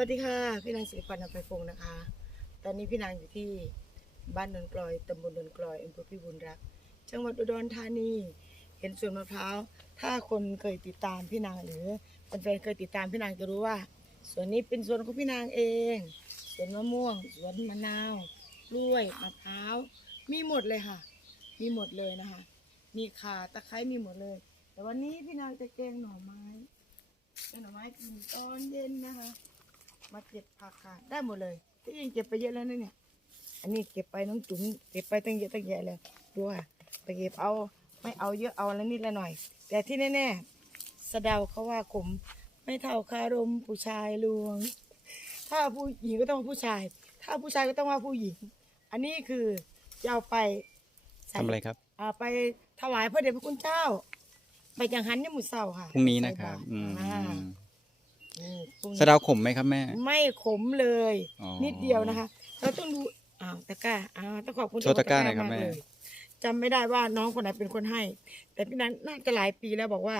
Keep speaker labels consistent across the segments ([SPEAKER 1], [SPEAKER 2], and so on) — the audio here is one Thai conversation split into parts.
[SPEAKER 1] วัสดีค่ะ พี่นางศิริพันธ์นำไปพงศ์นะคะ ตอนนี้พี่นางอยู่ที่บ้านนนกลอยตำบลนนกลอยอำเภอพิบูลรัก จังหวัดอุดรธานี เห็นสวนมะพร้าว ถ้าคนเคยติดตามพี่นางหรือแฟนๆเคยติดตามพี่นางจะรู้ว่าสวนนี้เป็นสวนของพี่นางเอง สวนมะม่วง สวนมะนาวกล้วยมะพร้าว มีหมดเลยค่ะ มีหมดเลยนะคะ มีข่าตะไคร้มีหมดเลย แต่วันนี้พี่นางจะแกงหน่อไม้แกงหน่อไม้กินตอนเย็นนะคะ มาเก็บผักค่ะ ได้หมดเลยที่ยิงเก็บไปเยอะแล้วนะเนี่ย อันนี้เก็บไปน้องจุ๋มเก็บไปตั้งเยอะตั้งแยะเลยดูค่ะไปเก็บเอาไม่เอาเยอะเอาละนิดละหน่อย แต่ที่แน่ๆสะเดาเขาว่าขมไม่เท่าคารมผู้ชายลวง ถ้าผู้หญิงก็ต้องผู้ชาย ถ้าผู้ชายก็ต้องว่าผู้หญิง อันนี้คือจะเอาไปใส่
[SPEAKER 2] ทำอะไรครับ
[SPEAKER 1] เอาไปถวายพระเดชพระคุณเจ้า ไปจังหันเนี่ยหมุเศร้าค่ะ
[SPEAKER 2] พรุ่งนี้นะครับ
[SPEAKER 1] ใส่
[SPEAKER 2] อื
[SPEAKER 1] บา ต
[SPEAKER 2] ม
[SPEAKER 1] อ่านี่พรุ่งนี้
[SPEAKER 2] สะเดาขมไหมครับแม่
[SPEAKER 1] ไม่ขมเลย
[SPEAKER 2] อ๋อ
[SPEAKER 1] นิดเดียวนะคะ เราต้องดูอ้าวตะกร้าอ้าวต้องขอบคุณ
[SPEAKER 2] โชว์ตะกร้าหน่อยครับ
[SPEAKER 1] ม
[SPEAKER 2] แม่
[SPEAKER 1] เลยจำไม่ได้ว่าน้องคนไหนเป็นคนให้ แต่พี่นั้นน่าจะหลายปีแล้วบอกว่า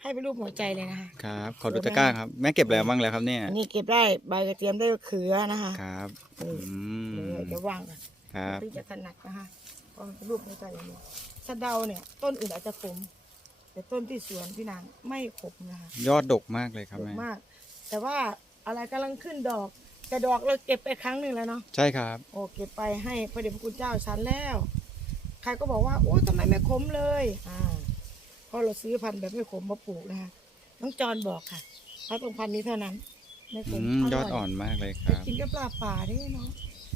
[SPEAKER 1] ให้เป็นรูปหัวใจเลยนะคะ
[SPEAKER 2] ครับขอดูตะกร้าครับแม่เก็บอะไรบ้างแล้วครับเนี่ย
[SPEAKER 1] อันนี้เก็บได้ใบกระเทียมได้เขือนะคะ
[SPEAKER 2] ครับ
[SPEAKER 1] นี่
[SPEAKER 2] อืม
[SPEAKER 1] เลยเดี๋ยววางก่อน
[SPEAKER 2] ครับ
[SPEAKER 1] พี่จะถนัดนะคะเพราะมันเป็นรูปหัวใจอย่างนี้สะเดาเนี่ย ต้นอื่นอาจจะขม แต่ต้นที่สวนพี่นางไม่ขมนะคะ
[SPEAKER 2] ยอดดกมากเลยครับ
[SPEAKER 1] เย
[SPEAKER 2] แม่
[SPEAKER 1] อะมาก แต่ว่าอะไรกำลังขึ้นดอก แต่ดอกเราเก็บไปครั้งหนึ่งแล้วเนาะ
[SPEAKER 2] ใช่ครับ
[SPEAKER 1] โอ้เก็บไปให้พระเดชพระคุณเจ้าฉันแล้ว ใครก็บอกว่าโอ้ทำไมไม่ขมเลยอ่าเพราะเราซื้อพันธุ์แบบไม่ขมมาปลูกนะคะน้องจอนบอกค่ะเขาต้องพันธุ์นี้เท่านั้นไม่ข
[SPEAKER 2] อื
[SPEAKER 1] ม
[SPEAKER 2] ม
[SPEAKER 1] ร่
[SPEAKER 2] ยอดอ่อนมากเลยค
[SPEAKER 1] ไป
[SPEAKER 2] รับ
[SPEAKER 1] กินกับปลาป่าได้เนาะ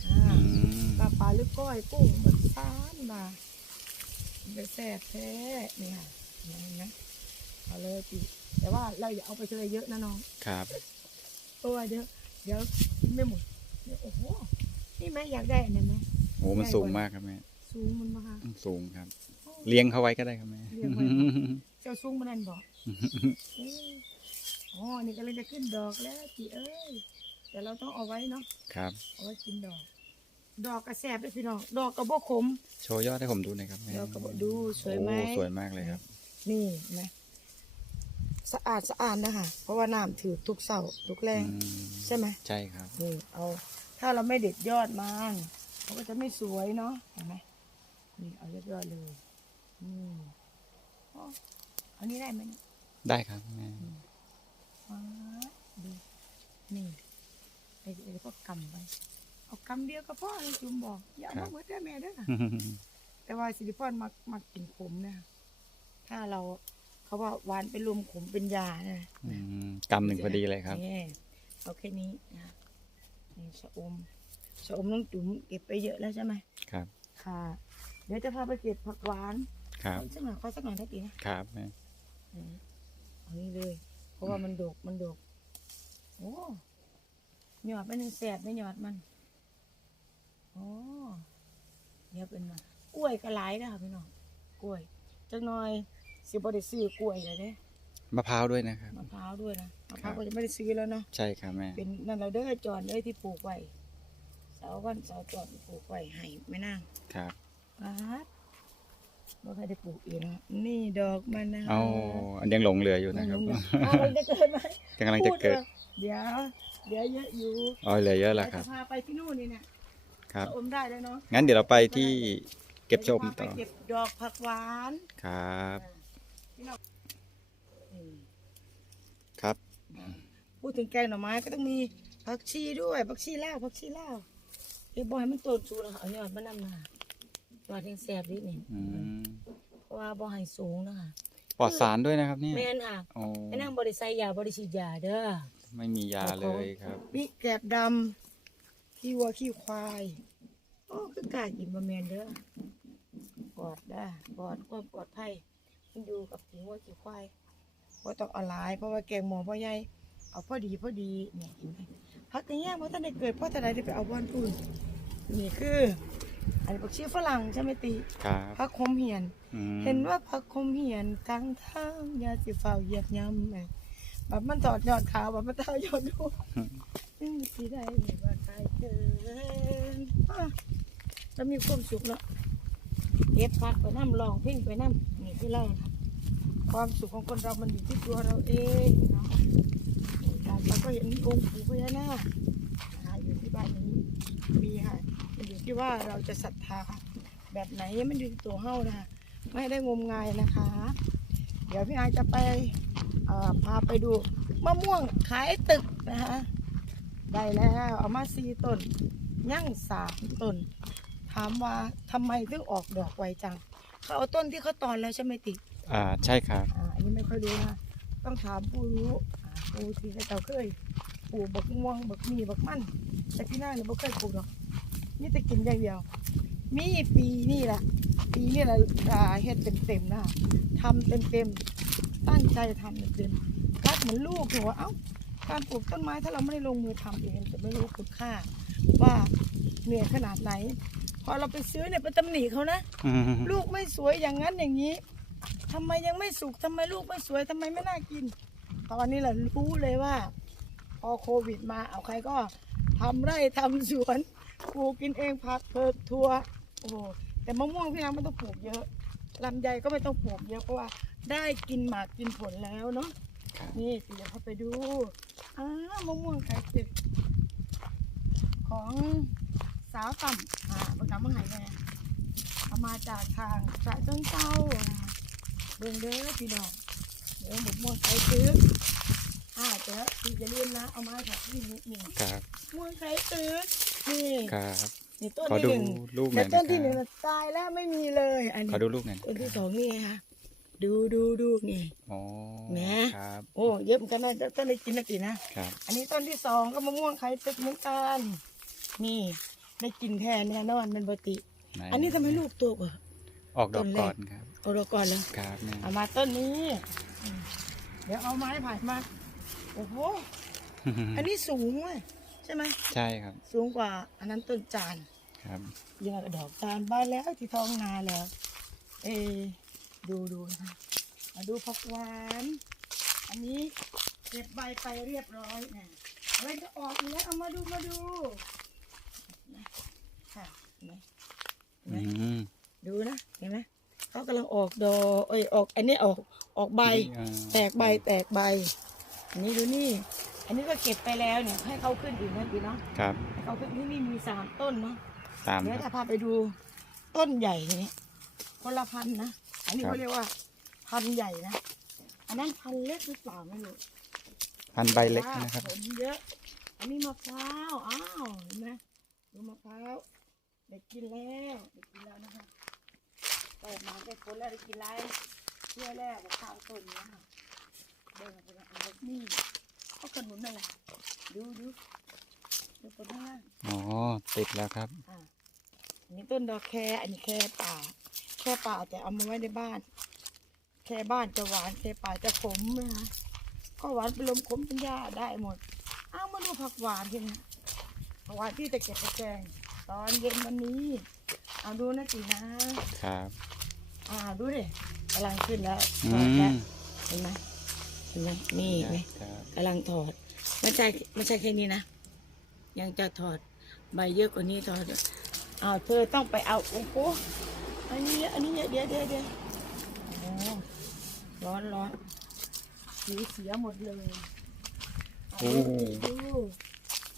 [SPEAKER 1] อ่า
[SPEAKER 2] อืม
[SPEAKER 1] ปลาป่าหรือก้อยกุ้งหมดซานมาไปแซ่บแท้นี่ค่ะ เห็นไหมเอาเลยจีแต่ว่าเราอย่าเอาไปเลยเยอะนะน้อง
[SPEAKER 2] ครับ
[SPEAKER 1] ตัวเดี๋ยวเดี๋ยวกินไม่หมดเดี๋ยวโอ้โหนี่ไหมอยากได้อันนี้ไหม
[SPEAKER 2] โอ้มันสูงมากครับแม่
[SPEAKER 1] สูงมันมาค่ะ
[SPEAKER 2] สูงครับ เลี้ยงเขาไว้ก็ได้ครับแม่
[SPEAKER 1] เลี้ยงไว้เจ้าสูงมันนั่นบอกเอ้ยอ๋อนี่ก็เลยจะขึ้นดอกแล้วจีเอ้ยแต่เราต้องเอาไว้เนาะ
[SPEAKER 2] ครับ
[SPEAKER 1] เอาไว้กินดอก ดอกกระแสบด้วยพี่น้องดอกกระบอกขม
[SPEAKER 2] โชว์ยอดให้ผมดูหน่อยครับแม่
[SPEAKER 1] ยอดกระบอกดูสวยไหม
[SPEAKER 2] โอ้สวยมากเลยครับ
[SPEAKER 1] นี่เห็นไหมสะอาดสะอาดนะคะ เพราะว่าน้ำถือทุกเสาทุกแร
[SPEAKER 2] อื
[SPEAKER 1] ง
[SPEAKER 2] ม
[SPEAKER 1] ใช่ไหม
[SPEAKER 2] ใช่ครับ
[SPEAKER 1] นี่เอา ถ้าเราไม่เด็ดยอดมันเขาก็จะไม่สวยเนาะเห็นไหมนี่เอายอดๆเลยอืมอ๋ออันนี้ได้ไหมเนี่ย
[SPEAKER 2] ได้ครับแม่
[SPEAKER 1] ว้าดูนี่ไอ้ไอ้พวกกำไปเอากำเดียวก็พอเลยจุมบอก อย่าเอามาเหมือนได้แม่เด้อแต่ว่าสิริพรมักมักกินขมนะ ถ้าเราเขาว่าหวานเป็นลมขมเป็นยานะ
[SPEAKER 2] อืมกำหนึ่งพอดีเลยครับ
[SPEAKER 1] นี่เอาแค่นี้นะนี่ชะอมชะอมน้องจุ๋มเก็บไปเยอะแล้วใช่ไหม
[SPEAKER 2] ครับ
[SPEAKER 1] ค่ะ เดี๋ยวจะพาไปเก็บผักหวาน
[SPEAKER 2] ครับ
[SPEAKER 1] เอาสักหน่อยขอสักหน่อยได้กี่นะครับ
[SPEAKER 2] แม่
[SPEAKER 1] อืมเอานี้เลย เพราะว่ามันดกมันดกโอ้หยอดไปหนึ่งแสบไม่หยอดมันโอ้เนี่ยเป็นมากล้วยก็หลายนะคะพี่น้องกล้วยจังหน่อย สิบ่ได้ซื้อกล้วยเลยเด้
[SPEAKER 2] มะพร้าวด้วยนะครับ
[SPEAKER 1] มะพร้าวด้วยนะมะพร้าว
[SPEAKER 2] ครับ
[SPEAKER 1] ก็จะไม่ได้ซื้อแล้วเนาะ
[SPEAKER 2] ใช่ครับแม่
[SPEAKER 1] เป็นนั่นเราเด้อจอนเด้อที่ปลูกไว้เสาวันเสาจอนที่ปลูกไว้ให้ไม่นั่ง
[SPEAKER 2] ครับ
[SPEAKER 1] ปัดบ่เคยได้ปลูกเองนะนี่ดอกมะนาว
[SPEAKER 2] เอาอันยังหลงเหลืออยู่นะครับ
[SPEAKER 1] เอามันจะเกิดไหม
[SPEAKER 2] กำลังจะเกิด
[SPEAKER 1] พูถอเดี๋ยวเดี๋ยวเยอะอยู่
[SPEAKER 2] อ๋อเหลือเยอะแล้วครับ
[SPEAKER 1] เดี๋ยจะพาไปที่นู่นนี่เนี่ย
[SPEAKER 2] ครับ
[SPEAKER 1] ชะอมได้แล้วเนาะ
[SPEAKER 2] งั้นเดี๋ยวเราไปที่เก็บชม
[SPEAKER 1] ดี๋ยวจะ
[SPEAKER 2] ต่อ
[SPEAKER 1] พาไปเก็บดอกผักหวาน
[SPEAKER 2] ครับ
[SPEAKER 1] พี่น้องนี่
[SPEAKER 2] ครับ
[SPEAKER 1] พูดถึงแกงหน่อไม้ก็ต้องมีผักชีด้วยผักชีลาวผักชีลาวเอ้บอยมันโตนสูงนะคะเอายอดมานำมายอดยังแสบนิดหนึ่ง
[SPEAKER 2] อืม
[SPEAKER 1] เพราะว่าบ่ให้สูงนะคะ
[SPEAKER 2] ปลอดสารด้วยนะครับเนี่ย
[SPEAKER 1] แม่นค่ะ
[SPEAKER 2] โอ้
[SPEAKER 1] ไอ้นั่งบริใส่ยาบริฉีดยาเด้อ
[SPEAKER 2] ไม่มียาเลยครับ
[SPEAKER 1] มีแกบดำขี้วัวขี้ควาย โอ้คือกล้ากินบะเมียนเด้อปลอดได้ปลอดความปลอดภัย มันอยู่กับขี้วัวขี้ควายว่าต้องเอาหลายเพราะว่าแกงหมอพ่อใหญ่เอาพอดีพอดีเนี่ยเห็นไหมพักอย่างเงี้ยเพราะท่านได้เกิดเพราะท่านได้ไปเอาบอนพูนนี่คือ อันนี้ผักชีฝรั่งใช่ไหมตี
[SPEAKER 2] ครับ
[SPEAKER 1] ผักคมเหียน
[SPEAKER 2] อืม
[SPEAKER 1] เห็นว่าผักคมเหียนกลางทางยาสิฝ้าวเหยียบย่ำแหมแบบมันถอดยอดขาวแบบมันเท้ายอดดูนี่มันสีได้เห็นว่าตายเกินอะแล้วมีความสุขเนาะเก็บผักไปน้ำลองเพ่งไปน้ำ นี่คือเรานะความสุขของคนเรามันอยู่ที่ตัวเราเองเนาะนี่ได้เราก็เห็นองค์ปู่พญานาคนะคะอยู่ที่บ้านนี้มีค่ะมันอยู่ที่ว่าเราจะศรัทธาแบบไหนมันอยู่ที่ตัวเฮานะคะไม่ได้งมงายนะคะ เดี๋ยวพี่อาจะไปพาไปดูมะม่วงขายตึกนะคะได้แล้วเอามาสี่ต้นย่างสามต้น ถามว่าทำไมถึงออกดอกไวจัง เขาเอาต้นที่เขาตอนแล้วใช่ไหมติ
[SPEAKER 2] อ่าใช่ครับ
[SPEAKER 1] อ่าอันนี้ไม่ค่อยรู้นะต้องถามผู้รู้อ่าผู้ที่เขาเคยปลูกบักม่วงบักมีบักมันแต่พี่น้าเนี่ยไม่เคยปลูกหรอกนี่แต่กินอย่างเดียว มีปีนี่แหละปีนี่แหละอ่าเฮ็ดเต็มๆนะทำเต็มๆตั้งใจทำเต็มๆรักเหมือนลูกหัวาเอ้าการปลูกต้นไม้ถ้าเราไม่ได้ลงมือทำเองจะไม่รู้คุณค่า ว่าเหนื่อยขนาดไหน พอเราไปซื้อเนี่ยไปตำหนิเขานะ
[SPEAKER 2] อืม
[SPEAKER 1] ลูกไม่สวยอย่างนั้นอย่างนี้ทำไมยังไม่สุกทำไมลูกไม่สวยทำไมไม่น่ากิน ตอนนี้แหละรู้เลยว่า พอโควิดมาเอาใครก็ทำไร่ทำสวนปลูกกินเองผักเพิกทัวโอ้โหแต่มะม่วงพี่นางไม่ต้องปลูกเยอะลำไยก็ไม่ต้องปลูกเยอะเพราะว่าได้กินหมากกินผลแล้วเนาะ
[SPEAKER 2] ครับ
[SPEAKER 1] นี่เดี๋ยวเข้าไปดูอ้ามะม่วงไข่ติดของ สาวต่ำอ่าประจำมังไหนแน่เอามาจากทางฉะเชิงเต้าอ่าเบิ่งเด้อพี่น้องเดี๋ยวหมดม่วงไข่ตึกอ่าเดี๋ยวพี่จะเรียนนะเอามาจากที่นี่นี่
[SPEAKER 2] ครับ
[SPEAKER 1] ม่วงไข่ตึกนี่
[SPEAKER 2] ครับ
[SPEAKER 1] นี่ต้น
[SPEAKER 2] ขอ
[SPEAKER 1] ที่
[SPEAKER 2] ดู
[SPEAKER 1] หนึ่ง
[SPEAKER 2] ลูกหน่
[SPEAKER 1] แต่
[SPEAKER 2] อยนะ
[SPEAKER 1] ต้นที่ห
[SPEAKER 2] ค
[SPEAKER 1] นึ่ง
[SPEAKER 2] รับ
[SPEAKER 1] น่ะตายแล้วไม่มีเลย อัน
[SPEAKER 2] ข
[SPEAKER 1] นี้
[SPEAKER 2] อดูลูกหน่อยนะ
[SPEAKER 1] ต้นที่สองนี่ไงคะดูดูดูนี่
[SPEAKER 2] อ๋อ
[SPEAKER 1] แหม
[SPEAKER 2] ครับ
[SPEAKER 1] โอ้เยอะเหมือนกันนะต้นได้กินนะตีนะ
[SPEAKER 2] ครับ
[SPEAKER 1] อันนี้ต้นที่สองก็มะม่วงไข่ตึกเหมือนกัน นี่ ได้กินแทนแน่นอนมันปกติ
[SPEAKER 2] ไห
[SPEAKER 1] อันนี้ทำไมลูกตัวกว่า
[SPEAKER 2] ออกดอก
[SPEAKER 1] ต้นแรก
[SPEAKER 2] ก่อนครับ
[SPEAKER 1] เอาเราก่อนเลย
[SPEAKER 2] ครับแม่
[SPEAKER 1] เอามาต้นนี้อืมเดี๋ยวเอาไม้ผ่านมา โอ้โห อันนี้สูงเว้ยใช่ไหม
[SPEAKER 2] ใช่ครับ
[SPEAKER 1] สูงกว่า อันนั้นต้นจาน
[SPEAKER 2] ครับ
[SPEAKER 1] ยังกับดอกจานบ้านแล้วที่ท้องนาแล้ว เอ ดูดูนะคะมาดูผักหวาน อันนี้เก็บใบไปเรียบร้อยนะอะไรจะออกอยู่แล้วเอามาดูมาดูนะค่ะเห็น ไหมเห็นไหม
[SPEAKER 2] อืม
[SPEAKER 1] ดูนะเห็นไหมเขากำลังออกดอกเอ้ยออกอันนี้ออกออกใบ
[SPEAKER 2] อ่า
[SPEAKER 1] แตกใบแตกใบ อันนี้ดูนี่ อันนี้ก็เก็บไปแล้วเนี่ย ให้เขาขึ้นอีกนะพี่เนาะ
[SPEAKER 2] ครับ
[SPEAKER 1] ให้เขาขึ้นที่นี่มีสามต้นเนาะ
[SPEAKER 2] ตาม
[SPEAKER 1] เดี๋ยว
[SPEAKER 2] ครั
[SPEAKER 1] จะ
[SPEAKER 2] บ
[SPEAKER 1] พาไปดูต้นใหญ่นี้คนละพันธุ์นะ อันนี้
[SPEAKER 2] ครับ
[SPEAKER 1] เขาเรียกว่า พันธุ์ใหญ่นะ อันนั้นพันธุ์เล็กหรือเปล่าไม่รู้
[SPEAKER 2] พันใบเล็กนะครับ
[SPEAKER 1] ผลเยอะ อันนี้มะพร้าว อ้าวเห็นไหมดูมะพร้าว เด็กกินแล้วเด็กกินแล้วนะคะเปิดมาได้ผลแล้วได้กินไรเชื่อแล้วมะพร้าวต้นเนี้ยค่ะเดินไปแล้วเอานี่เขาขนุนอะไรดูดูดูต้นข้างล่าง
[SPEAKER 2] อ๋อติดแล้วครับ
[SPEAKER 1] อะอันนี้ต้นดอกแครอันนี้แครป่า แครป่าแต่เอามาไว้ในบ้าน แครบ้านจะหวานแครป่าจะขมนะคะก็หวานเป็นลมขมเป็นหญ้าได้หมด อ้าวมาดูผักหวานทีนะผักหวานที่จะเก็บไปแกง ตอนเย็นวันนี้ เอาดูนะจีนะ
[SPEAKER 2] ครับ
[SPEAKER 1] อ่าดูดิกำลังขึ้นแล้ว
[SPEAKER 2] อื
[SPEAKER 1] ถอดแล้ว
[SPEAKER 2] ม
[SPEAKER 1] เห็นไหมเห็นไหมนี่เห็นไหม
[SPEAKER 2] ครับ
[SPEAKER 1] กำลังถอดไม่ใช่ไม่ใช่แค่นี้นะ ยังจะถอดใบเยอะกว่านี้ถอดเอาวเธอต้องไปเอาโอ้โหอันนี้อันนี้เดี๋ยวเดี๋ยวเดี๋ยวโอ้ร้อนร้อนสีเสียหมดเลยเอา
[SPEAKER 2] โอ้
[SPEAKER 1] ดูดู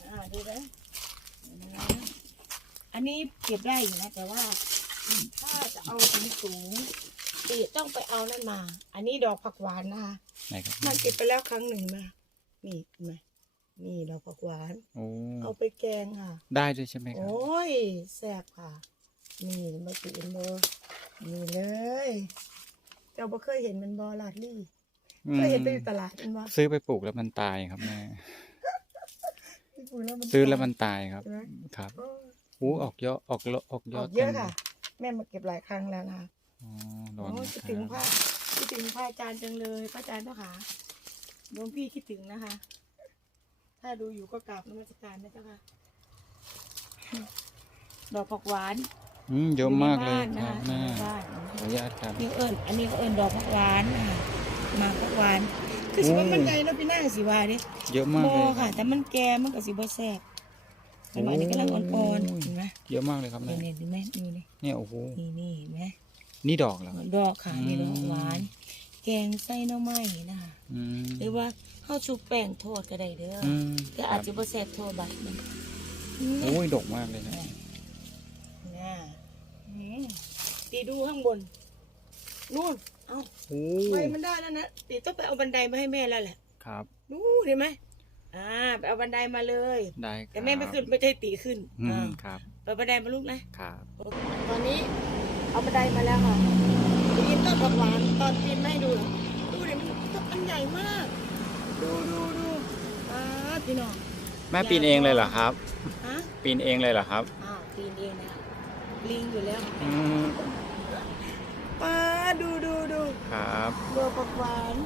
[SPEAKER 1] อ่าดูนะนะ อันนี้เก็บได้อยู่นะ แต่ว่า ถ้าจะเอาสูงสูงๆตีต้องไปเอานั่นมา อันนี้ดอกผักหวานนะคะ
[SPEAKER 2] ไหนครับ
[SPEAKER 1] มันเก็บไปแล้วครั้งหนึ่งนะนี่เห็นไหมนี่ดอกผักหวาน
[SPEAKER 2] โอ้
[SPEAKER 1] เอาไปแกงค่ะ
[SPEAKER 2] ได้ด้วยใช่ไหมครับ
[SPEAKER 1] โอ้ยแซ่บค่ะ นี่มาติเอ็นโบนี่เลย เจ้าบ่เคยเห็นมันบอลาดลี่
[SPEAKER 2] อื
[SPEAKER 1] เค
[SPEAKER 2] ม
[SPEAKER 1] ยเห็นแต่อยู่ตลาดมันบ่
[SPEAKER 2] ซื้อไปปลูกแล้วมันตายครับแม่
[SPEAKER 1] ที่ปลูกแล้วมัน
[SPEAKER 2] ซื้อแล้วมันตายครับ
[SPEAKER 1] ใช่ไหม
[SPEAKER 2] ครับ
[SPEAKER 1] โอ้ย
[SPEAKER 2] อู้ออกเยอะออกเลอะออกย
[SPEAKER 1] อ
[SPEAKER 2] อ
[SPEAKER 1] อ
[SPEAKER 2] ด
[SPEAKER 1] กเยอะ
[SPEAKER 2] ต็ม
[SPEAKER 1] ค่ะ แม่มาเก็บหลายครั้งแล้วนะคะ
[SPEAKER 2] อ๋อร้อน
[SPEAKER 1] โอ้ย
[SPEAKER 2] นะ
[SPEAKER 1] คิด
[SPEAKER 2] ค
[SPEAKER 1] ถึง
[SPEAKER 2] รับ
[SPEAKER 1] พระคิดถึงพระอาจารย์จังเลยพระอาจารย์เจ้าค่ะหลวงพี่คิดถึงนะคะ ถ้าดูอยู่ก็กราบนมัสการนะเจ้าค่ะดอกผักหวาน
[SPEAKER 2] อืมเยอะมากเลย
[SPEAKER 1] ใน
[SPEAKER 2] ครับ
[SPEAKER 1] บ้าน
[SPEAKER 2] แม่
[SPEAKER 1] นะคะในบ้าน
[SPEAKER 2] ขออนุญาตครับ
[SPEAKER 1] นี่เอิญอันนี้ก็เอิญดอกผักหวานนะคะหมากผักหวานคือสิว่ามันไงเนาะพี่นางสิว่าเด้
[SPEAKER 2] เยอะมาก
[SPEAKER 1] โม
[SPEAKER 2] เลย
[SPEAKER 1] ค่ะ แต่มันแก่มันก็สิบ่แซ่บแต่ว่าอันนี้กำลังอ่อนๆ เห็นไหม
[SPEAKER 2] เยอะมากเลยครับ
[SPEAKER 1] นี่
[SPEAKER 2] แม่
[SPEAKER 1] นี่เห็นไหมนี่นี่
[SPEAKER 2] เนี่ยโอ้โห
[SPEAKER 1] นี่นี่เห็นไหม
[SPEAKER 2] นี่ดอกเหรอครับ
[SPEAKER 1] ดอกค่ะนี่ดอก
[SPEAKER 2] อืม
[SPEAKER 1] หวาน แกงไส้หน่อไม้นะคะ
[SPEAKER 2] อืม
[SPEAKER 1] หรือว่าข้าวชุบแป้งทอดก็ได้เด้ออ
[SPEAKER 2] อืม
[SPEAKER 1] แต่อาจจะบ่แซ่บเทั่วใบมัน
[SPEAKER 2] โอ้ยดกมากเลยนะ
[SPEAKER 1] น่ะอืมตีดูข้างบนนู่นเอ้า
[SPEAKER 2] โอ้
[SPEAKER 1] ใบมันได้แล้วนะตีต้องไปเอาบันไดมาให้แม่แล้วแหละ
[SPEAKER 2] ครับ
[SPEAKER 1] นู่นเห็นไหมอ่าไปเอาบันไดมาเลย
[SPEAKER 2] ได้ครับ
[SPEAKER 1] แต่แม่ไม่ขึ้นไม่ใช่ตีขึ้น
[SPEAKER 2] อื
[SPEAKER 1] อ่าม
[SPEAKER 2] ครับ
[SPEAKER 1] ไปบันไดมาลูกนะ
[SPEAKER 2] ครับ
[SPEAKER 1] ตอนนี้เอาบันไดมาแล้วค่ะปีนต้นผักหวานตอนปีนไม่ให้ดูเหรอดูเดี๋ยวมันต้นมันใหญ่มาก ดูดูดูอ่าพี่น้อง
[SPEAKER 2] แม่ปีนเองเลยเหรอครับ
[SPEAKER 1] ฮะ
[SPEAKER 2] ปีนเองเลยเหรอครับ
[SPEAKER 1] อ้าวปีนเองนะลิงอยู่แล้ว
[SPEAKER 2] อืม
[SPEAKER 1] ป้าดูดูดู
[SPEAKER 2] ครับ
[SPEAKER 1] เบอร์ผักหวาน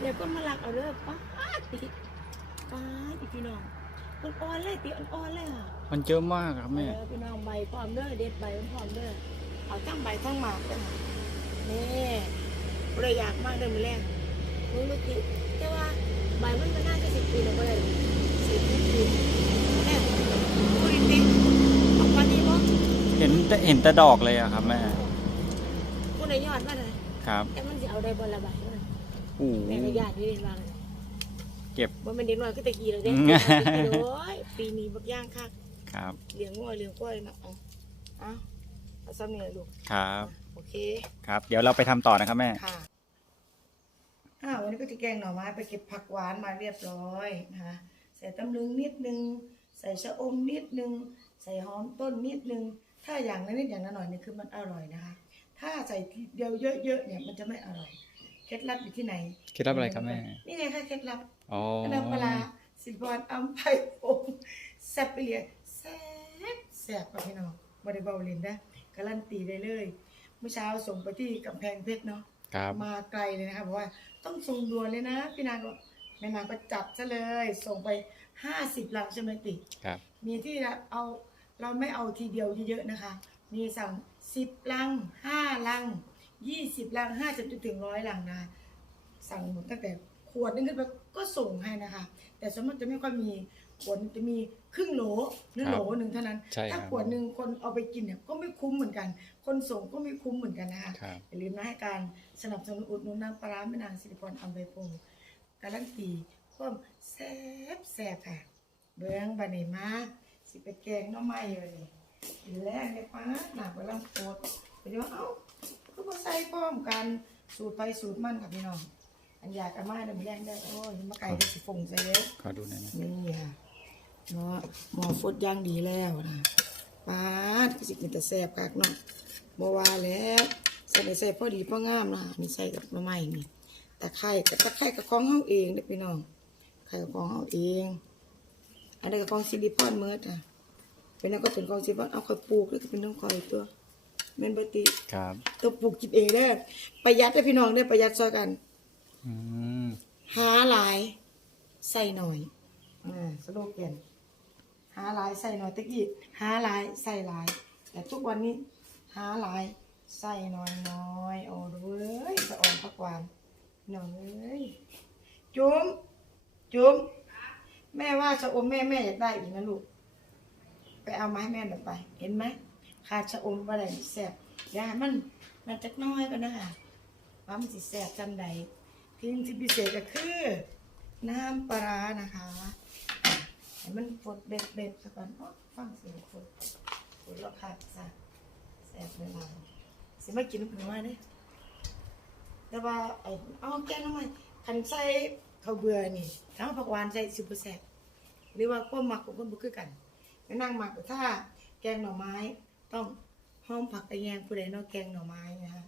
[SPEAKER 1] เดี๋ยวก็มาหลักเอาเด้อป้าติป้าอีกพี่น้องมันอ่อนเลยตีอ่อนๆเลยค่ะ
[SPEAKER 2] มันเยอะมากครับ
[SPEAKER 1] เอ
[SPEAKER 2] แม่
[SPEAKER 1] อพี่น้องใบพร้อมเด้อเด็ดใบมันพร้อมเด้อเอาทั้งใบทั้งหมากเด้อนี่ประหยัดมากเด้อมือแรกมึงลูกติแต่ว่าใบมันมันน่าจะสิบปีแล้วก็ได้สิบปีแม่พูดจริงๆออกมาดีบ่
[SPEAKER 2] เห็นแต่เห็นแต่ดอกเลยอะครับแม่
[SPEAKER 1] พูดในยอดว่าไง
[SPEAKER 2] ครับ
[SPEAKER 1] แต่มันจะเอาได้บนละใบมัน
[SPEAKER 2] โอ้โห
[SPEAKER 1] แม่ก็ญาติที่เรียนว่าเลย
[SPEAKER 2] เก็บ
[SPEAKER 1] ว่ามันเด็กน้อยก็ตะกี้แล้วเด้
[SPEAKER 2] อืม
[SPEAKER 1] โอ้ยปีนี้บักย่างคัก
[SPEAKER 2] ครับ
[SPEAKER 1] เลี้ยงงัวเลี้ยงกล้วยเนาะเอาเอาเอาซ้ำเนี่ยลูก
[SPEAKER 2] ครับ
[SPEAKER 1] โอเค
[SPEAKER 2] ครับ เดี๋ยวเราไปทำต่อนะครับแม่
[SPEAKER 1] ค่ะอ่าวันนี้ก็จะแกงหน่อไม้ไปเก็บผักหวานมาเรียบร้อยนะคะใส่ตำลึงนิดนึง ใส่ชะอมนิดนึง ใส่หอมต้นนิดนึง ถ้าอย่างนั้นนิดอย่างนั้นหน่อยนี่คือมันอร่อยนะคะ ถ้าใส่ทีเดียวเยอะๆเนี่ยมันจะไม่อร่อย เคล็ดลับอยู่ที่ไหน
[SPEAKER 2] เคล็ดลับอะไรครับแม่
[SPEAKER 1] นี่ไงคะเคล็ดลับ
[SPEAKER 2] อ๋อ
[SPEAKER 1] น้ำปลาร้าสิบอนอัมไพพงแซ่บไปเลย แซ่บแซ่บกับพี่น้องบริบาลเลนนะการันตีได้เลยเมื่อเช้าส่งไปที่กำแพงเพชรเนาะ
[SPEAKER 2] ครับ
[SPEAKER 1] มาไกลเลยนะคะบอกว่าต้องส่งด่วนเลยนะ พี่นางก็แม่นางก็จัดซะเลย ส่งไปห้าสิบลังใช่ไหมติ
[SPEAKER 2] ครับ
[SPEAKER 1] มีที่เราเอาเราไม่เอาทีเดียวเยอะๆนะคะ มีสั่งสิบลังห้าลังยี่สิบลังห้าสิบจนถึงร้อยลังนะสั่งหมดตั้งแต่ขวดนึงขึ้นไปก็ส่งให้นะคะ แต่ส่วนมากจะไม่ค่อยมีขวดจะมี ครึ่งโหลหรือ
[SPEAKER 2] ครับ
[SPEAKER 1] โหลหนึ่งเท่านั้น
[SPEAKER 2] ใช่ครับ
[SPEAKER 1] ถ้าขวดหนึ่งคนเอาไปกินเนี่ยก็ไม่คุ้มเหมือนกัน คนส่งก็ไม่คุ้มเหมือนกันนะคะ
[SPEAKER 2] ครับ
[SPEAKER 1] อย่าลืมนะให้การสนับสนุนอุดหนุนน้ำปลาร้าแม่นางสิริพรอัมไบพงศ์การันตีความแซ่บแซ่บค่ะ เบื้องบันนี้มาสิไปแกงหน้ำไม้บันนี้กินแรกเลยป้าหนักไปลำโพดไปดูว่าเอ้าก็มาใส่พร้อมกันสูตรไปสูตรมันค่ะพี่น้อง อันอยากกันมาเดี๋ยวมาแรงได้โอ้ยมาไก่ได้สิฟงใส่เลย
[SPEAKER 2] ขอดูหน่อยนะ
[SPEAKER 1] นี่ค่ะ เนาะหมอฟดย่างดีแล้วนะป้าดก็สิกินแต่แซ่บคักเนาะบ่ว่าแล้วใส่ไปใส่พอดีพองามนะนี่ใส่กับหน้ำไม้นี่ตะไคร้กับตะไคร้กับของเฮาเองเด้อพี่น้องไข่กับของเฮาเอง อันนี้ก็ของซิลิพอนเมิดอะเป็นนั่นก็เป็นของซิลิพอนเอาค่อยปลูกแล้วก็เป็นน้องคอยตัวแม่นบ่ติ
[SPEAKER 2] ครับ
[SPEAKER 1] ตัวปลูกกินเองเด้อประหยัดเด้อพี่น้องเด้อประหยัดซอยกัน
[SPEAKER 2] อืม
[SPEAKER 1] หาหลายใส่หน่อยอ่าสโลแกน หาหลายใส่หน่อยตะกี้หาหลายใส่หลาย แต่ทุกวันนี้หาหลายใส่น้อยน้อยโอ้ดูเอ้ยสะอ่อนพักหวานหน่อยจุ๋มจุ๋มแม่ว่าชะอมแม่แม่อยากได้อีกนะลูกไปเอามาให้แม่หน่อยไป เห็นไหมขาดชะอมอะไรแสบอย่ามันมันจักน้อยกันนะคะว่ามันสิแสบจำใดทิ้งที่พิเศษก็คือ น้ำปลานะคะ ให้มันฟดเบ็ดเบ็ดๆสักก่อนอ๋อฟังเสียงฟดฟดแล้วขาดซะแสบเลยล่ะสิมากินน้ำผึ้งมาเด้อแต่ว่าไอ้เอาแกงน้ำมันคันใส่ข้าวเบื่อนี่ถ้าเอาผักหวานใส่สิบเปอร์เซ็นต์หรือว่าความหมักของคนบุกคือกันไม่นั่งหมักถ้าแกงหน่อไม้ต้องห้อมผักกระแยงผู้ใดนอกแกงหน่อไม้นะคะ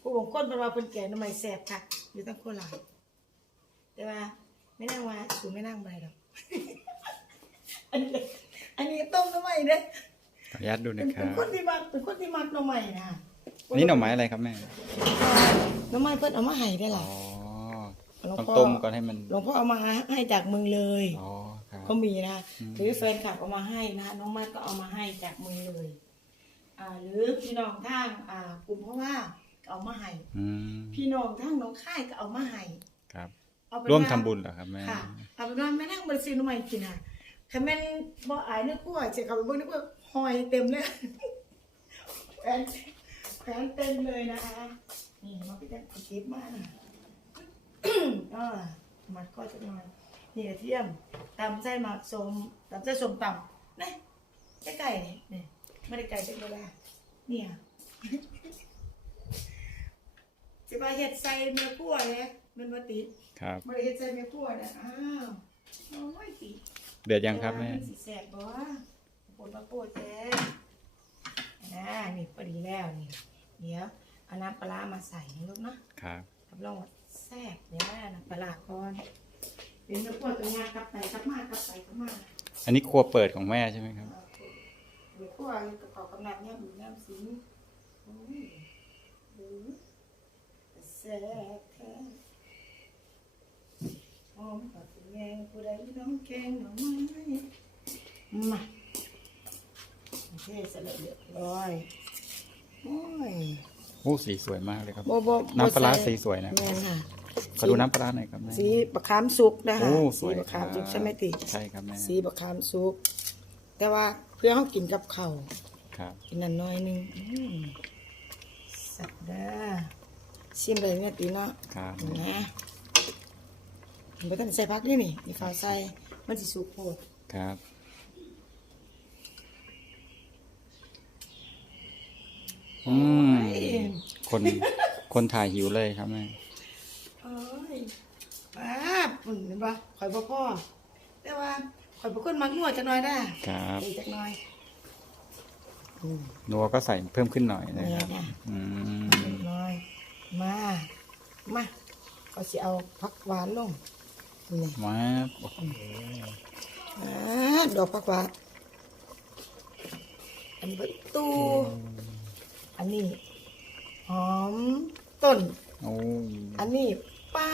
[SPEAKER 1] ผู้บางคนเป็นว่าเป็นแก่น้ำไม่แสบค่ะอยู่ตั้งโคราชแต่ว่าไม่นั่งว่าสูไม่นั่งไปหรอก อันนี้อันนี้ต้มน้ำใหม่เด้อ
[SPEAKER 2] ขออนุญาตดู
[SPEAKER 1] เป็
[SPEAKER 2] นะ
[SPEAKER 1] น
[SPEAKER 2] ครั
[SPEAKER 1] เป็น
[SPEAKER 2] บ
[SPEAKER 1] คนที่มักเป็นคนที่มักน้ำใหม่นะ
[SPEAKER 2] อันนี่หน่อไม้อะไรครับแม่
[SPEAKER 1] น้ำใหม่เพิ่นเอามาให้ได้หร
[SPEAKER 2] อ๋
[SPEAKER 1] อ
[SPEAKER 2] อ
[SPEAKER 1] หลวง
[SPEAKER 2] ต้อง
[SPEAKER 1] พ่อ
[SPEAKER 2] ต้มก่อนให้มัน
[SPEAKER 1] หลวงพ่อเอามาให้จากเมืองเลย
[SPEAKER 2] อ๋อครับ
[SPEAKER 1] ก็มีนะ
[SPEAKER 2] อืม
[SPEAKER 1] หรือแฟนคลับเอามาให้นะน้องไม้ก็เอามาให้จากเมืองเลยอ่าหรือพี่น้องทางอ่ากลุ่มเพราะว่าก็เอามาให้
[SPEAKER 2] อืม
[SPEAKER 1] พี่น้องทางน้องค่ายก็เอามาให้
[SPEAKER 2] ครับ
[SPEAKER 1] เอาเป็น
[SPEAKER 2] ร่วมาทำบุญเหรอครับแม่
[SPEAKER 1] ค่ะเอาเป็นว่าแม่นั่งบริซื้อน้ำมันกินค่ะ คันแม่นบ่อายเนื้อกล้วยเจ๊เขาไปเบิ่งเนื้อกล้วยหอยเต็มเลยแขวนแขวนเต็มเลยนะคะนี่มาพี่แจ๊คเก็บมาน่ะอ่ามัดก็จะหน่อยนี่กระเทียมตำไส้หมักสมตำไส้สมตำนี่ใกล้ๆนี่นี่ไม่ได้ไก่เป็นเวลาเนี่ยจะมาเห็ดใส่เนื้อคั่วเนี่ยมันมาติด
[SPEAKER 2] ครับ
[SPEAKER 1] มาเห็ดใส่เนื้อคั่วเนี่ยอ้าวโอ้ยติด
[SPEAKER 2] เดือดยังครับแม่
[SPEAKER 1] นสิแสบบ่ปวดมาปวดแท้อ่านี่พอดีแล้วนี่ เดี๋ยวเอาน้ำปลาร้ามาใส่นะลูกเนาะ
[SPEAKER 2] ครับ
[SPEAKER 1] รับรองว่าแซ่บเดี๋ยวน้ำปลาร้าก่อนเป็นเนื้อคั่วตัวงานกลับไปกลับมากลับไปกลับมา
[SPEAKER 2] อันนี้ครัวเปิดของแม่ใช่ไหมครับ
[SPEAKER 1] เอาเนื้อคั่วอยู่กับเขาวกับน้ำเนี่ยมีน้ำสีโอ้ยดูแซ่บแท้หอมผัก แยงผู้ใดน้องแกงหน่อไม้มาโอเคเสร็จแล้วเรียบร้อยโอ้ย
[SPEAKER 2] โอ้สีสวยมากเลยครับ
[SPEAKER 1] โบโบ
[SPEAKER 2] น้ำปลาร้า
[SPEAKER 1] ใสี
[SPEAKER 2] สวยนะ
[SPEAKER 1] แม่นค่ะ
[SPEAKER 2] ขอดูน้ำปลาร้าหน่อยครับแม่
[SPEAKER 1] สีบะขามสุกนะคะ
[SPEAKER 2] โอ้ส
[SPEAKER 1] สี
[SPEAKER 2] วย
[SPEAKER 1] บะขามสุกใช่ไหมติ
[SPEAKER 2] ใช่ครับแม่
[SPEAKER 1] สีบะขามสุก แต่ว่าเพื่อเขากินกับข้าว
[SPEAKER 2] ครับ
[SPEAKER 1] กินนั่นน้อยหนึงอืมสักดาชิมเลยแม่ตีเนาะ
[SPEAKER 2] ครับ
[SPEAKER 1] นะ มันไม่ต้องใส่พักด้วยนี่มีฟ้าวใส่มันสิสุกโพด
[SPEAKER 2] ครับอืมคนคนถ่ายหิวเลยครับแม่
[SPEAKER 1] โอ้ยป้าบอืมเห็นปะข่อยบ่พ่อแต่ว่าข่อยบ่คนมักนวดจักหน่อยได้
[SPEAKER 2] ครับ
[SPEAKER 1] ดีจักหน่อยอืม
[SPEAKER 2] นัวก็ใส่เพิ่มขึ้นหน่อยนะครับ
[SPEAKER 1] เนี่ยค่ะ
[SPEAKER 2] อืม
[SPEAKER 1] เล็กน้อย มา มา ก็สิเอาผักหวานลงนี่
[SPEAKER 2] มาโอ้โห
[SPEAKER 1] อ่าดอกผักหวานอันนี้ประตูอันนี้หอมต้น
[SPEAKER 2] โอ้ย
[SPEAKER 1] อันนี้ปา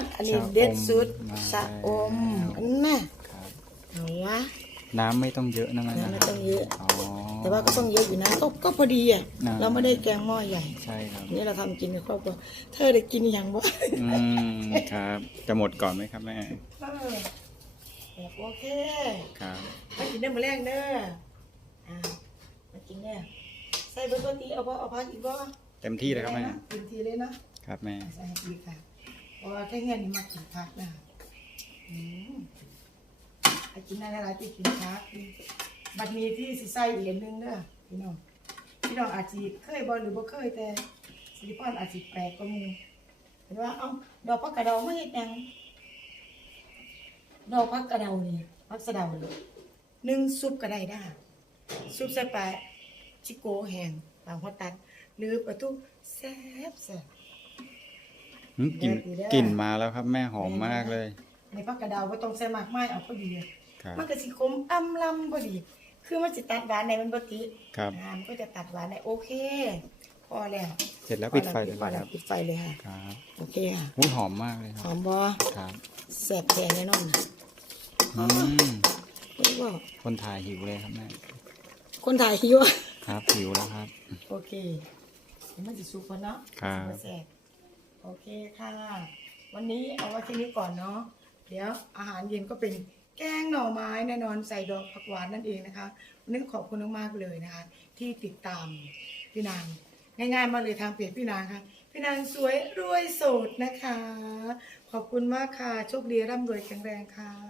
[SPEAKER 1] ด อันนี้
[SPEAKER 2] ชะอม
[SPEAKER 1] เด็ดสุด
[SPEAKER 2] มา
[SPEAKER 1] สะอม
[SPEAKER 2] แล้ว
[SPEAKER 1] อันน่ะ
[SPEAKER 2] ครับ
[SPEAKER 1] เอาวะ
[SPEAKER 2] น้ำไม่ต้องเยอะนะแม่
[SPEAKER 1] น้ำไม่ต้องเยอะ
[SPEAKER 2] อ๋อ
[SPEAKER 1] แต่ว่าก็ต้องเยอะอยู่นะก็ก็พอดีอะ
[SPEAKER 2] อ่า
[SPEAKER 1] เราไม่ได้แกงหม้อใหญ่
[SPEAKER 2] ใช่ครับ
[SPEAKER 1] นี่เราทำกินในครอบครัวเธอได้กินอย่างบ่
[SPEAKER 2] อืมครับ จะหมดก่อนไหมครับแม่
[SPEAKER 1] เออแบบโอเค
[SPEAKER 2] ครับ
[SPEAKER 1] มากินได้อมาแรงเด้ออ่ามากินเด้อใส่เบอร์ตัวตีเอาบ่เอาพักอีกบ่
[SPEAKER 2] เต็มที่เลยครับแม่
[SPEAKER 1] เต็มที่เลยเนาะ
[SPEAKER 2] ครับแม่
[SPEAKER 1] ใส่ให้อีกค่ะเพราะว่าแค่เงี้ยนี่มากินพักนะอืม ไอ้กินอะไรหลายๆที่กินพักบัดนี้ที่สิใส่อีกอันหนึงเด้อพี่น้องพี่น้องอาจจะเคยบ่หรือบ่เคยแต่สิริพรอาจจะแปลกกว่าหมึงเห็นว่าเอ้าดอกพักกระเดาไม่เห็นยังดอกพักกระเดานี่พักสะเดานี่หนึ่งซุปก็ได้ได้ซุปใส่ปลาชิโกแห้งปลาหัวตัดหรือปลาทูแซ่บแซ่บ
[SPEAKER 2] อืมกลิ่น
[SPEAKER 1] ดีเด้อ
[SPEAKER 2] กลิ่นมาแล้วครับแม่หอมมากเลย
[SPEAKER 1] ในพักกระเดาบ่ต้องใส่มากไม้เอาพอดีอะ
[SPEAKER 2] ครับ
[SPEAKER 1] มันก็สิขมอ่ำลำพอดี คือมันสิตัดหวานในมันบ่ติด
[SPEAKER 2] ครับ
[SPEAKER 1] อ่ามันก็จะตัดหวานในโอเค พอแล้ว
[SPEAKER 2] เสร็จแล้วปิดไฟเลย
[SPEAKER 1] พอ
[SPEAKER 2] นะ
[SPEAKER 1] แล้
[SPEAKER 2] ควรับ
[SPEAKER 1] ปิดไฟเลยค่ะ
[SPEAKER 2] ครับ
[SPEAKER 1] โอเคค่ะ
[SPEAKER 2] อุ้ยหอมมากเลยค
[SPEAKER 1] ห
[SPEAKER 2] รั
[SPEAKER 1] อบมบ่
[SPEAKER 2] ครับ
[SPEAKER 1] แซ่บแท้แน่นอน
[SPEAKER 2] อืม
[SPEAKER 1] รู้บ่
[SPEAKER 2] คนถ่ายหิวเลยครับแม่
[SPEAKER 1] คนถ่ายหิวอะ
[SPEAKER 2] ครับหิวแล้วครับ
[SPEAKER 1] โอเคเดี๋ยวมันสิสุกพอเนาะ
[SPEAKER 2] ครับ
[SPEAKER 1] สิแซ่บโอเคค่ะ วันนี้เอาไว้แค่นี้ก่อนเนาะ เดี๋ยวอาหารเย็นก็เป็น แกงหน่อไม้แน่นอนใส่ดอกผักหวานนั่นเองนะคะวันนี้ขอบคุณมากๆเลยนะคะ ที่ติดตามพี่นางง่ายๆมาเลยทางเพจพี่นางค่ะ พี่นางสวยรวยโสดนะคะ ขอบคุณมากค่ะโชคดีร่ำรวยแข็งแรงค่ะ